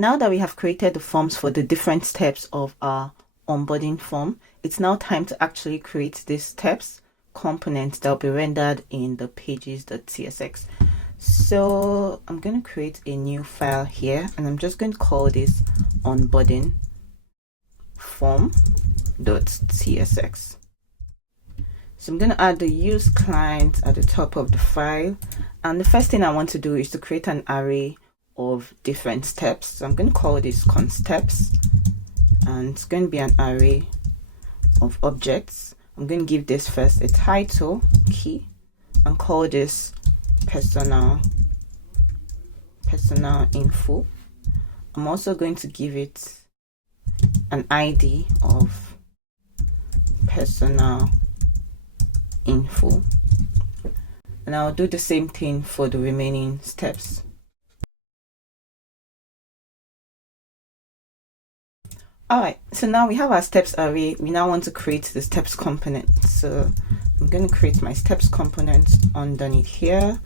Now that we have created the forms for the different steps of our onboarding form, it's now time to actually create these steps components that will be rendered in the pages.tsx. So I'm going to create a new file here, and I'm just going to call this onboarding form.tsx. So I'm going to add the use client at the top of the file, and the first thing I want to do is to create an array of different steps. So I'm going to call this consteps, and it's going to be an array of objects. I'm going to give this first a title key and call this personal info. I'm also going to give it an ID of personal info, and I'll do the same thing for the remaining steps. Alright, so now we have our steps array. We now want to create the steps component. So I'm going to create my steps component underneath here.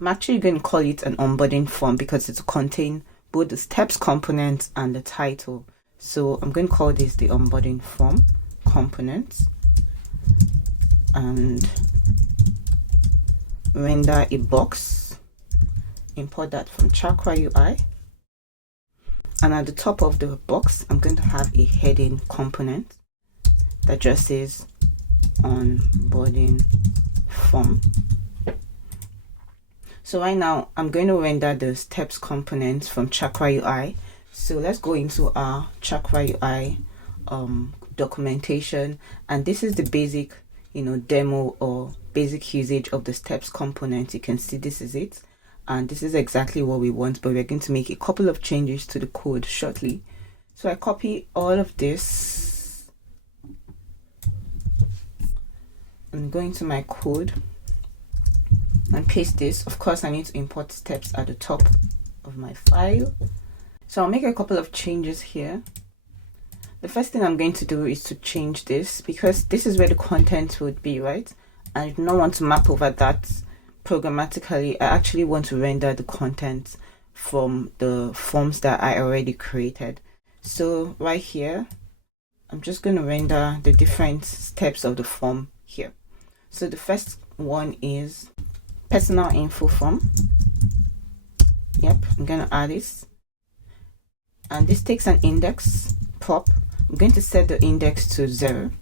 I'm actually going to call it an onboarding form because it will contain both the steps component and the title. So I'm going to call this the onboarding form component and render a box. Import that from Chakra UI. And at the top of the box, I'm going to have a heading component that just says onboarding form. So right now, I'm going to render the steps components from Chakra UI. So let's go into our Chakra UI documentation, and this is the basic, demo or basic usage of the steps component. You can see this is it. And this is exactly what we want, but we're going to make a couple of changes to the code shortly. So I copy all of this and go into my code and paste this. Of course, I need to import steps at the top of my file. So I'll make a couple of changes here. The first thing I'm going to do is to change this because this is where the content would be, right? I do not want to map over that programmatically. I actually want to render the content from the forms that I already created. So right here, I'm just going to render the different steps of the form here. So the first one is personal info form. Yep, I'm going to add this. And this takes an index prop. I'm going to set the index to 0.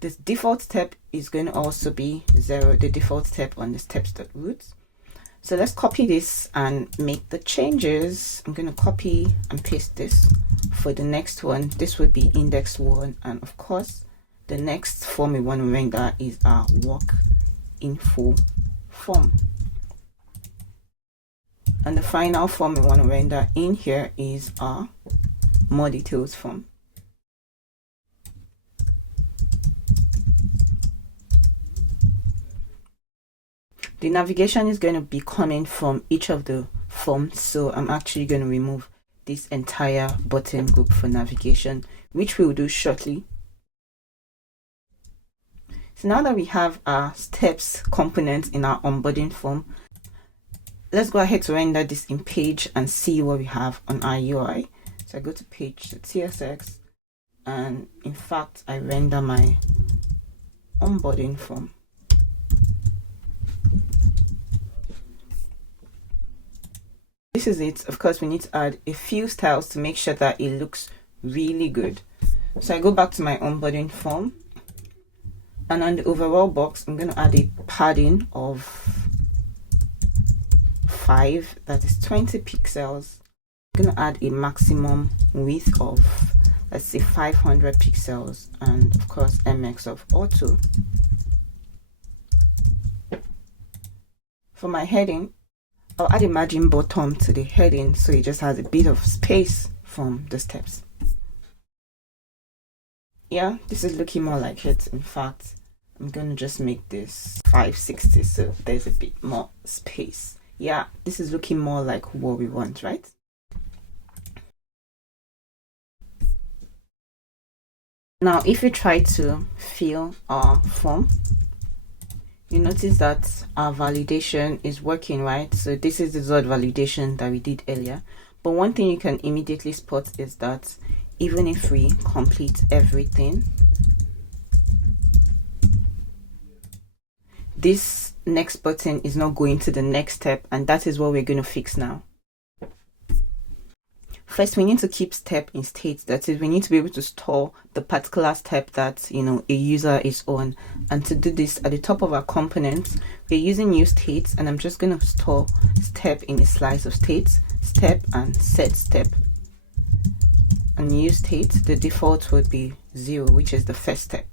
This default step is going to also be 0, the default step on the steps.root. So let's copy this and make the changes. I'm going to copy and paste this for the next one. This will be index 1, and of course the next form we want to render is our work info form. And the final form we want to render in here is our more details form. The navigation is going to be coming from each of the forms, so I'm actually going to remove this entire button group for navigation, which we'll do shortly. So now that we have our steps component in our onboarding form, let's go ahead to render this in page and see what we have on our UI. So I go to page.tsx, and in fact I render my onboarding form. This is it. Of course, we need to add a few styles to make sure that it looks really good. So I go back to my onboarding form, and on the overall box, I'm going to add a padding of 5, that is 20 pixels. I'm going to add a maximum width of, let's say, 500 pixels, and of course, MX of auto. For my heading, I'll add a margin bottom to the heading so it just has a bit of space from the steps. Yeah, this is looking more like it. In fact, I'm going to just make this 560 so there's a bit more space. Yeah, this is looking more like what we want, right? Now, if we try to fill our form, you notice that our validation is working, right? So this is the result validation that we did earlier. But one thing you can immediately spot is that even if we complete everything, this next button is not going to the next step, and that is what we're going to fix now. First, we need to keep step in state. That is, we need to be able to store the particular step that a user is on. And to do this, at the top of our components, we're using new states, and I'm just going to store step in a slice of states, step and set step. And new state, the default would be 0, which is the first step.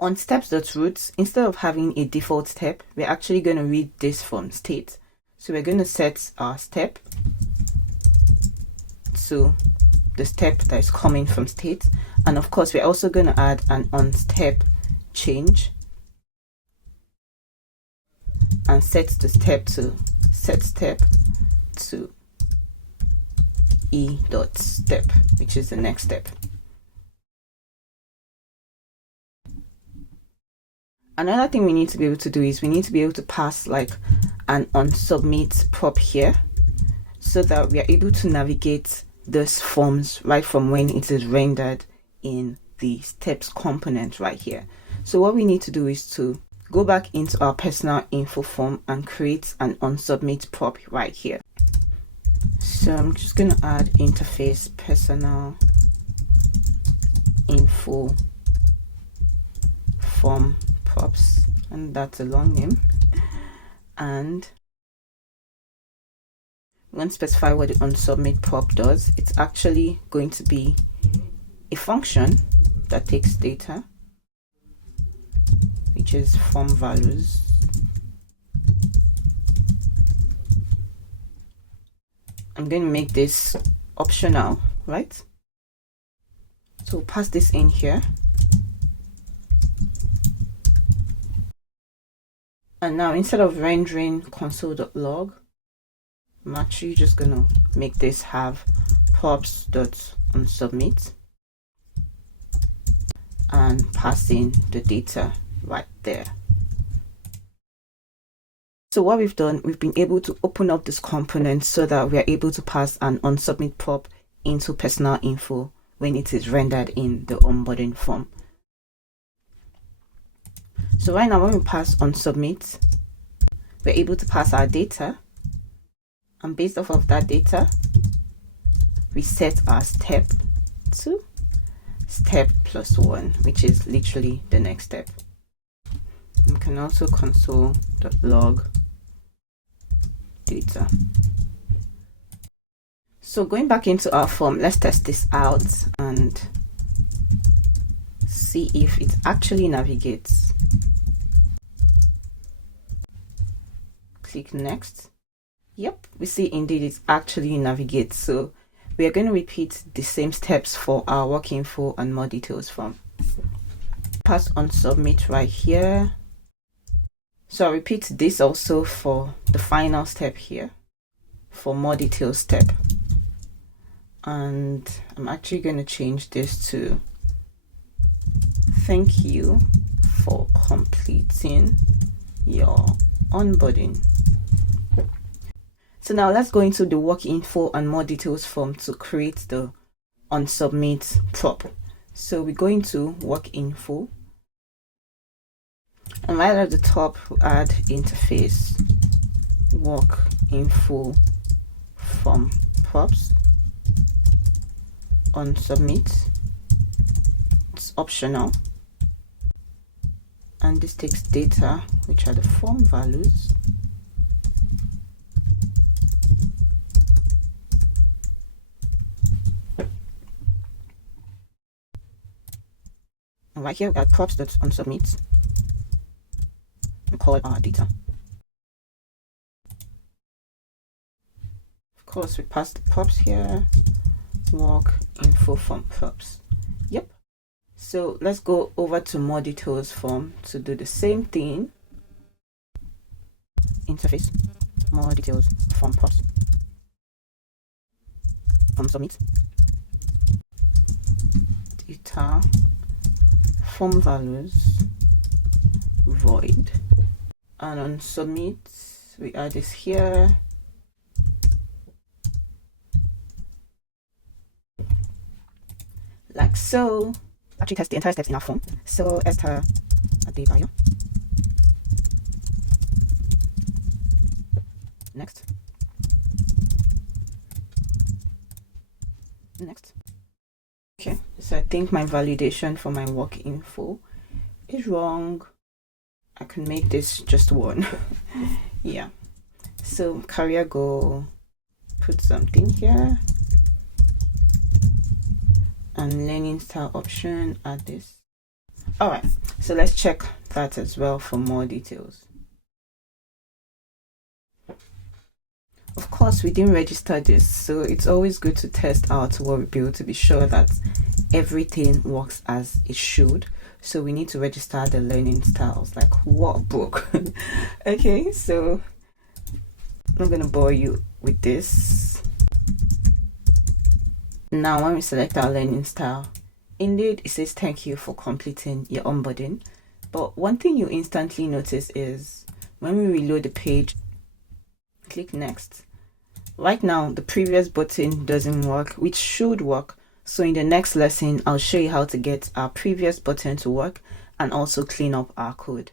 On steps.root, instead of having a default step, we're actually going to read this from state. So we're going to set our step to the step that is coming from state. And of course, we're also going to add an onStep change and set the step to set step to e.step, which is the next step. Another thing we need to be able to do is we need to be able to pass like an onSubmit prop here, so that we are able to navigate these forms right from when it is rendered in the steps component right here. So what we need to do is to go back into our personal info form and create an onSubmit prop right here. So I'm just going to add interface personal info form props, and that's a long name, and we're going to specify what the onSubmit prop does. It's actually going to be a function that takes data, which is form values, I'm going to make this optional, right? So pass this in here. And now instead of rendering console.log, I'm actually just going to make this have props.onSubmit and pass in the data right there. So what we've done, we've been able to open up this component so that we are able to pass an onSubmit prop into personal info when it is rendered in the onboarding form. So right now when we pass onSubmit, we're able to pass our data, and based off of that data, we set our step to step +1, which is literally the next step. We can also console.log data. So going back into our form, let's test this out and see if it actually navigates. Click next. Yep, we see indeed it actually navigates. So we are going to repeat the same steps for our work info and more details form. Pass onSubmit right here. So I'll repeat this also for the final step here, for more detailed step. And I'm actually going to change this to thank you for completing your onboarding. So now let's go into the work info and more details form to create the onSubmit prop. So we go into work info, and right at the top we add interface work info form props onSubmit. It's optional, and this takes data, which are the form values. And right here we add props.onSubmit and call our data. Of course, we pass the props here, work info form props. Yep. So let's go over to more details form to do the same thing. Interface, more details form props, onSubmit, data, form values, void, and on submit we add this here, So actually test the entire steps in our phone. So Esther Adebayo. Next. Okay, so I think my validation for my work info is wrong. I can make this just one. Yeah. So career goal, put something here. And learning style option, add this. All right, so let's check that as well for more details. Of course, we didn't register this, so it's always good to test out what we build to be sure that everything works as it should. So we need to register the learning styles. Like, what book? Okay, so I'm not gonna bore you with this. Now, when we select our learning style, indeed it says thank you for completing your onboarding. But one thing you instantly notice is when we reload the page, click next. Right now, the previous button doesn't work, which should work. So in the next lesson, I'll show you how to get our previous button to work and also clean up our code.